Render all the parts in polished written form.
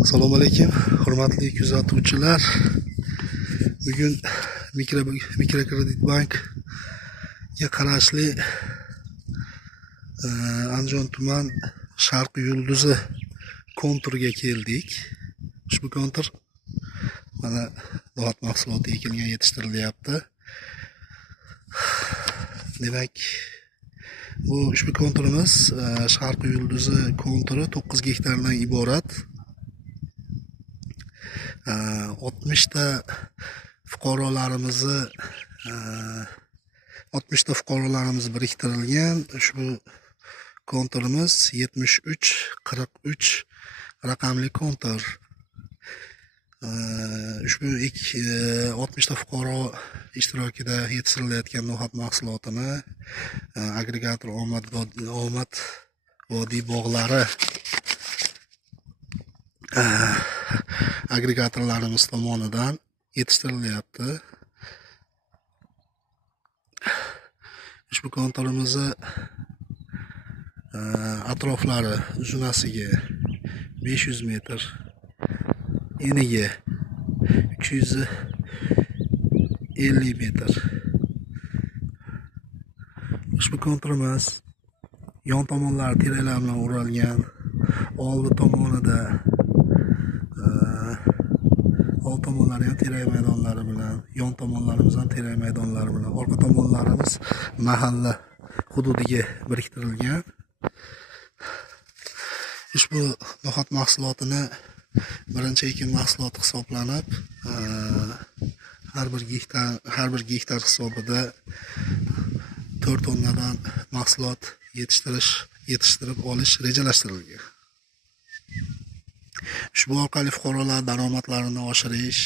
Assalomu alaykum, hurmatli kuzatuvchilar. Bugun Mikrokredit bankga qarashli Andijon tuman Sharq yulduzi konturiga keldik. Ushbu kontur mana no'xat mahsuloti ekilgan, yetishtirilyapti. Demak, ushbu konturimiz Sharq yulduzi konturi 9 gektardan iborat. 60 ta fuqarolarimiz biriktirilgan. Ushbu konturimiz 7343 raqamli kontur. Ushbu 60 ta fuqaro ishtirokida yetishtirilayotgan no'xat mahsulotini agregator Omad vodiy bog'lari agregatorlarimiz tomonidan yetishtirilyapti. Ushbu konturimizni atroflari uzunasiga 500 metr, eniga 350 metr. Ushbu konturimiz yon tomonlari teraklar bilan o'ralgan. Oldi tomonida old tomonlari ham terak maydonlari bilan, yon tomonlarimiz ham terak maydonlari bilan, orqa tomonlarimiz mahalla hududiga biriktirilgan. Ushbu no'xat mahsulotini birinchi ekin mahsuloti hisoblanib, har bir gektar hisobida 4 tonnadan mahsulot yetishtirib olish rejalashtirilgan. Ushbu orqali fuqarolar daromadlarini oshirish,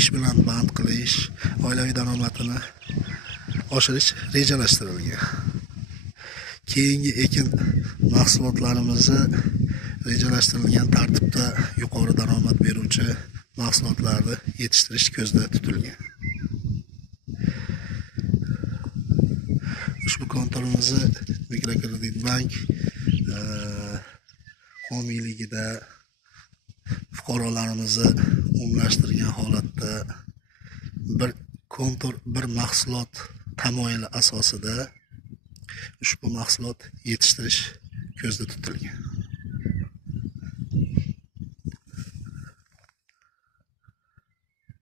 ish bilan band qilish, oilaviy daromadini oshirish rejalashtirilgan. Keyingi ekin mahsulotlarimizni rejalashtirilgan tartibda yuqori daromad beruvchi mahsulotlarni yetishtirish ko'zda tutilgan. Ushbu konturimizni Mikrokredit bank homiyligida fuqarolarimizni umumlashtirgan holatda bir kontur, bir mahsulot tamoyili asosida ushbu mahsulot yetishtirish ko'zda tutilgan.